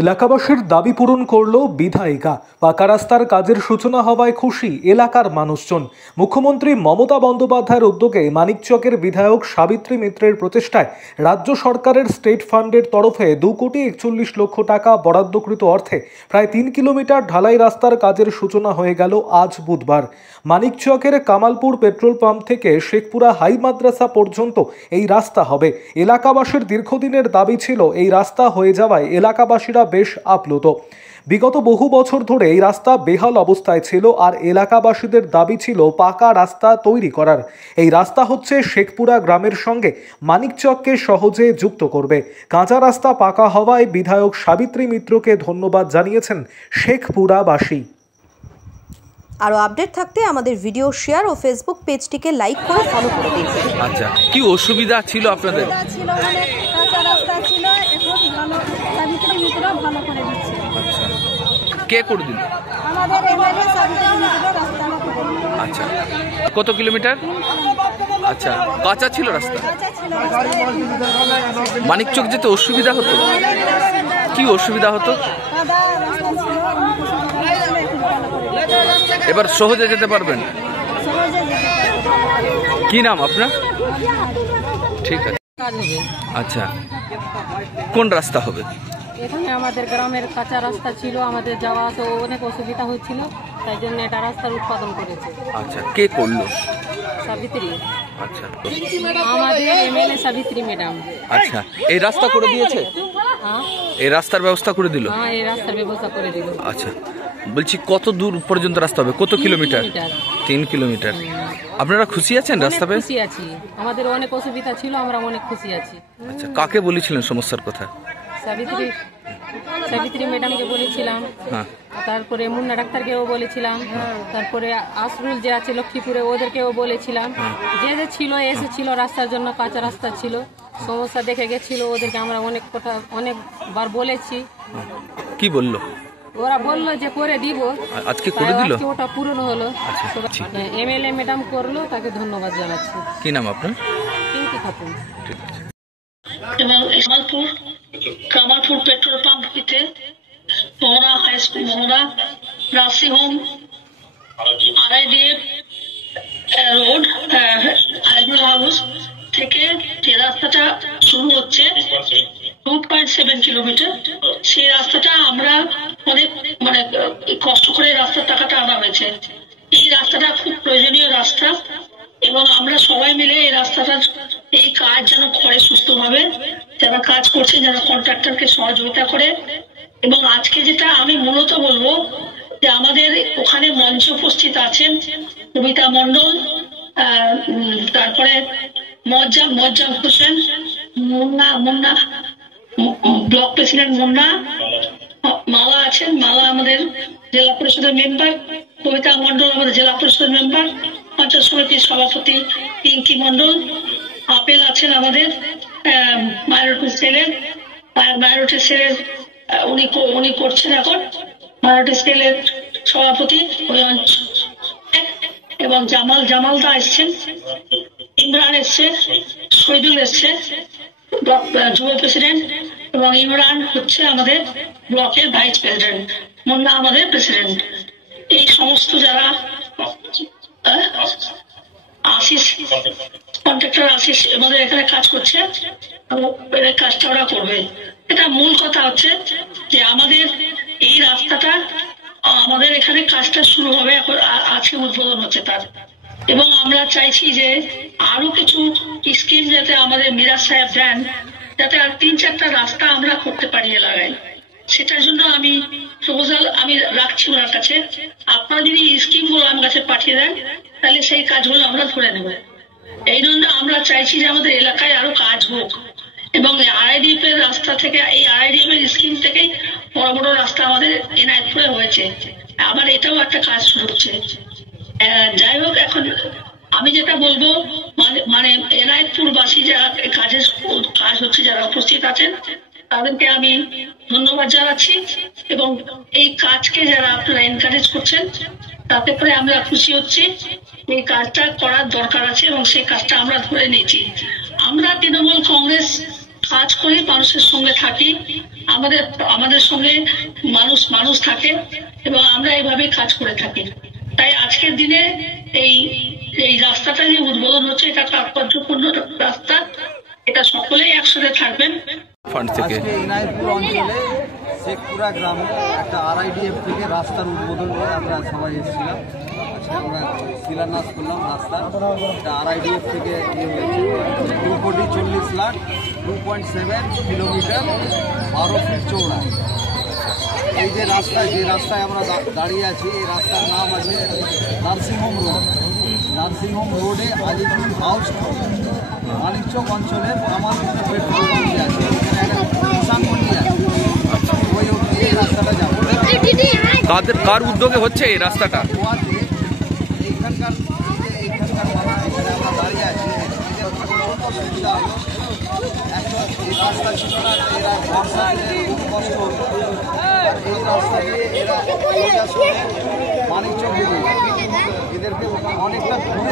এলাকাবাসীর দাবি পূরণ করল বিধায়িকা। পাকা রাস্তার কাজের সূচনা হওয়ায় খুশি এলাকার মানুষজন। মুখ্যমন্ত্রী মমতা বন্দ্যোপাধ্যায়ের উদ্যোগে মানিকচকের বিধায়ক সাবিত্রী মিত্রের প্রচেষ্টায় রাজ্য সরকারের স্টেট ফান্ডের তরফে 2,41,00,000 টাকা বরাদ্দকৃত অর্থে প্রায় 3 কিলোমিটার ঢালাই রাস্তার কাজের সূচনা হয়ে গেল আজ বুধবার। মানিকচকের কামালপুর পেট্রোল পাম্প থেকে শেখপুরা হাই মাদ্রাসা পর্যন্ত এই রাস্তা হবে। এলাকাবাসীর দীর্ঘদিনের দাবি ছিল এই রাস্তা হয়ে যাওয়ায় এলাকাবাসীরা বেশ আপ্লুত। বিগত বহু বছর ধরে এই রাস্তা বেহাল অবস্থায় ছিল আর এলাকাবাসীদের দাবি ছিল পাকা রাস্তা তৈরি করার। এই রাস্তা হচ্ছে শেখপুরা গ্রামের সঙ্গে মানিকচককে সহজে যুক্ত করবে। কাঁচা রাস্তা পাকা হওয়ায় বিধায়ক সাবিত্রী মিত্রকে ধন্যবাদ জানিয়েছেন শেখপুরাবাসী। আরো আপডেট থাকতে আমাদের ভিডিও শেয়ার ও ফেসবুক পেজটিকে লাইক করে ফলো করে দিন। আচ্ছা, কি অসুবিধা ছিল আপনাদের? ছিল মানে কাঁচা রাস্তা ছিল, এখন ভালো সাবিত্রী মিত্র ভালো করে দিচ্ছে। আচ্ছা, কে করে দিল? আমাদের এমএলএ সাবিত্রী মিত্র রাস্তা করে দিল। আচ্ছা, কত কিলোমিটার? আচ্ছা, কাঁচা ছিল রাস্তা? কাঁচা ছিল রাস্তা। মানিকচক যেতে অসুবিধা হতো? কি অসুবিধা হতো? কাদা রাস্তা ছিল, এবার সহজে যেতে পারবেন? সহজে যেতে। কি নাম আপনার? ঠিক আছে। আচ্ছা, কোন রাস্তা হবে? এখানে আমাদের গ্রামের কাঁচা রাস্তা ছিল, আমাদের যাওয়া আসা অনেক অসুবিধা হচ্ছিল, তাই জন্য এটা রাস্তার উৎপাদন করেছে। আচ্ছা, কে করলো? সাবিত্রী। আচ্ছা, আমাদের এমএলএ সাবিত্রী ম্যাডাম। আচ্ছা, এই রাস্তা করে দিয়েছে? হ্যাঁ, এই রাস্তার ব্যবস্থা করে দিল? হ্যাঁ, এই রাস্তার ব্যবস্থা করে দিল। আচ্ছা, বলছি কত দূর পর্যন্ত রাস্তা হবে? কত কিলোমিটার? 3 কিলোমিটার। আপনারা খুশি আছেন রাস্তা পেয়ে? খুশি আছি, আমাদের অনেক অসুবিধা ছিল, আমরা অনেক খুশি আছি। আচ্ছা, কাকে বলেছিলেন সমস্যার কথা? সাবিত্রী ম্যাডামকে বলেছিলাম, হ্যাঁ, তারপরে মুন্না ডাক্তারকেও বলেছিলাম, তারপরে আসরুল যে আছে লক্ষ্মীপুরে ওদেরকেও বলেছিলাম। যে যে ছিল এসেছিল রাস্তার জন্য, কাঁচা রাস্তা ছিল, সমস্যা দেখে গেছিল, ওদেরকে আমরা অনেক কথা অনেকবার বলেছি। কি বললো? ওরা বললো যে করে দিব, আজকে করে দিল? ওটা পূরণ হলো। আচ্ছা, এমএলএ ম্যাডাম করলো, তাকে ধন্যবাদ জানাচ্ছি। কি নাম আপনার? পিঙ্কি খাতুন। ঠিক আছে। এবং কামালপুর পেট্রোল পাম্প হইতে Mohana high school, Mohana nursing home, RIDF road, house থেকে যে রাস্তাটা শুরু হচ্ছে 2.7 কিলোমিটার, সেই রাস্তাটা আমরা অনেক মানে কষ্ট করে রাস্তার টাকাটা আনা হয়েছে। এই রাস্তাটা খুব প্রয়োজনীয় রাস্তা এবং আমরা সবাই মিলে এই রাস্তাটার এই কাজ যেন করে সুস্থভাবে, যারা কাজ করছে, যারা কন্ট্রাক্টরকে সহযোগিতা করে। এবং আজকে যেটা আমি মূলত বলবো যে আমাদের ওখানে মঞ্চে উপস্থিত আছেন কবিতা মন্ডল, তারপরে মজ্জাম হোসেন, মুন্না ব্লক প্রেসিডেন্ট, মালা আছেন, মালা আমাদের জেলা পরিষদের মেম্বার, কবিতা মন্ডল আমাদের জেলা পরিষদের মেম্বার, পঞ্চায়েত সমিতির সভাপতি পিঙ্কি মন্ডল, আপেল আছেন আমাদের মাইনরিটি সেলের উনি করছেন এখন মাইনরিটি সেলের সভাপতি, এবং জামালদা এসছেন, ইমরান এসছে, শহীদুল এসছে যুব প্রেসিডেন্ট, এবং ইমরান হচ্ছে আমাদের ব্লকের ভাইস প্রেসিডেন্ট, মুন্না আমাদের প্রেসিডেন্ট। এই সমস্ত যারা আশিস কন্ট্রাক্টর আশিস আমাদের এখানে কাজ করছে, কাজটা ওরা করবে। এটা মূল কথা হচ্ছে যে আমাদের এই রাস্তাটা, আমাদের এখানে কাজটা শুরু হবে, এখন আজকে উদ্বোধন হচ্ছে তার। এবং আমরা চাইছি যে আরো কিছু স্কিম যাতে আমাদের মিরাজ সাহেব দেন, যাতে আর 3-4টা রাস্তা আমরা করতে পারি এলাকায়। সেটার জন্য আমি প্রপোজাল আমি রাখছি ওনার কাছে। আপনারা যদি স্কিম গুলো আমার কাছে পাঠিয়ে দেন, তাহলে সেই কাজগুলো আমরা ধরে নেব। এই জন্য আমরা চাইছি যে আমাদের এলাকায় আরো কাজ হোক, এবং RIDF এর রাস্তা থেকে, এই RIDF এর স্কিম থেকেই বড় বড় রাস্তা আমাদের এনায়েতপুরে হয়েছে, আবার এটাও একটা কাজ শুরু হচ্ছে। যাই হোক, এখন আমি যেটা বলবো মানে এনায়েতপুরবাসী যারা কাজ হচ্ছে, যারা উপস্থিত আছেন, তাদেরকে আমি ধন্যবাদ জানাচ্ছি এবং এই কাজকে যারা আপনারা এনকারেজ করছেন, তাতে করে আমরা খুশি হচ্ছি। এই কাজটা করার দরকার আছে এবং সেই কাজটা আমরা ধরে নিয়েছি। আমরা তৃণমূল কংগ্রেস কাজ করি, মানুষের সঙ্গে থাকি, আমাদের সঙ্গে মানুষ থাকে এবং আমরা এইভাবে কাজ করে থাকি। তাই আজকের দিনে এই রাস্তাটা যে উদ্বোধন হচ্ছে, এটা তাৎপর্যপূর্ণ রাস্তা, এটা সকলেই একসাথে থাকবেন। ফান্ড থেকে আজকে ইনায়তপুর অঞ্চলে শেখপুরা গ্রামে একটা RIDF থেকে রাস্তার উদ্বোধন করে আমরা সবাই এসেছিলাম। আজকে আমরা শিলান্যাস করলাম রাস্তা। এটা RIDF থেকে হয়েছে 2,40,00,000 2.7 কিলোমিটার 12 ফিট চৌড়া। এই যে রাস্তায় আমরা দাঁড়িয়ে আছি, এই রাস্তার নাম আছে নার্সিংহোম রোড। নার্সিংহোম রোডে আলিপুর হাউস মানিকচক অঞ্চলের আমার পেট্রোল পাম্প আছে, এখানে একটা কিষান মন্ডি আছে, ওই অবধি এই রাস্তাটা যাবো। কার উদ্যোগে হচ্ছে এই রাস্তাটা? এইখানকার মানুষ এখানে আমরা দাঁড়িয়ে আছি, এদের প্রচণ্ড সুবিধা হলো। এখন এই রাস্তা ছিল না, এরা বর্ষাতে খুব কষ্ট হতো। এই রাস্তা দিয়ে এরা মানিকচক দিকে এদেরকে অনেকটা ঘুরে